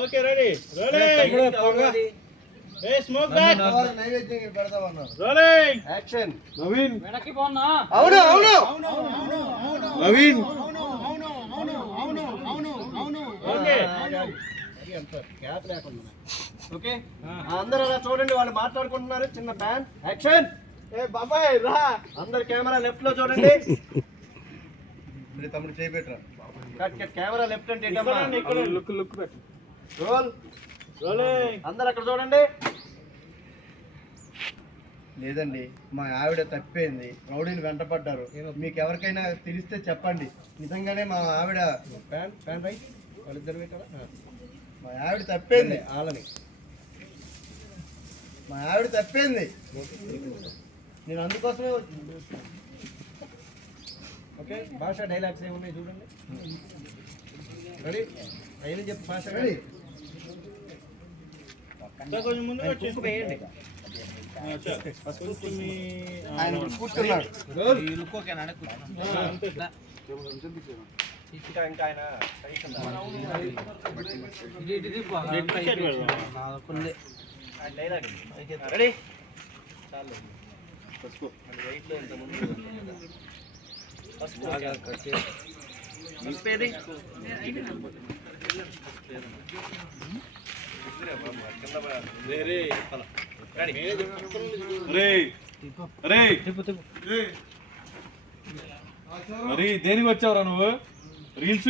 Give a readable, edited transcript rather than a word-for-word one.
Okay ready rolling ఏ smoke back నైవేద్యం పెడతామన్నా rolling action Naveen వెనక్కి పోన్నా అవును అవును నవీన్ ఓకే గ్యాప్ లేకుండా ఓకే అందరూ అలా చూడండి, వాళ్ళు మాట్లాడుకుంటున్నారు. చిన్న ప్యాన్ యాక్షన్. ఏ బాబాయ్ రా, అందరు కెమెరా లెఫ్ట్ లో చూడండి. తమ్ముడు చేయబెట్టరా, కట్ కట్ కెమెరా లెఫ్ట్ అంటే లుక్ లుక్ పెట్టు రోల్ రోలింగ్ అందరు అక్కడ చూడండి. లేదండి, మా ఆవిడ తప్పింది, రౌడీని వెంటపడ్డారు. మీకు ఎవరికైనా తెలిస్తే చెప్పండి. నిజంగానే మా ఆవిడ ప్యాన్ ప్యాన్ రైట్ వాళ్ళిద్దరు కదా, మా ఆవిడ తప్పింది వాళ్ళని, మా ఆవిడ తప్పింది. నేను అందుకోసమే వచ్చింది. ఓకే, భాష డైలాగ్స్ ఏమున్నాయి చూడండి. రెడీ అయిన చెప్పు భాష. రెడీ కొంచెం ముందు వేయండి. కూర్చున్నాడు ఇంకా ఆయన రెడీ చాలు. పసుపు వెయిట్లో ఇంత ముందు పసుపు పసుపేది మరి దేనికి వచ్చావురా నువ్వు? రీల్స్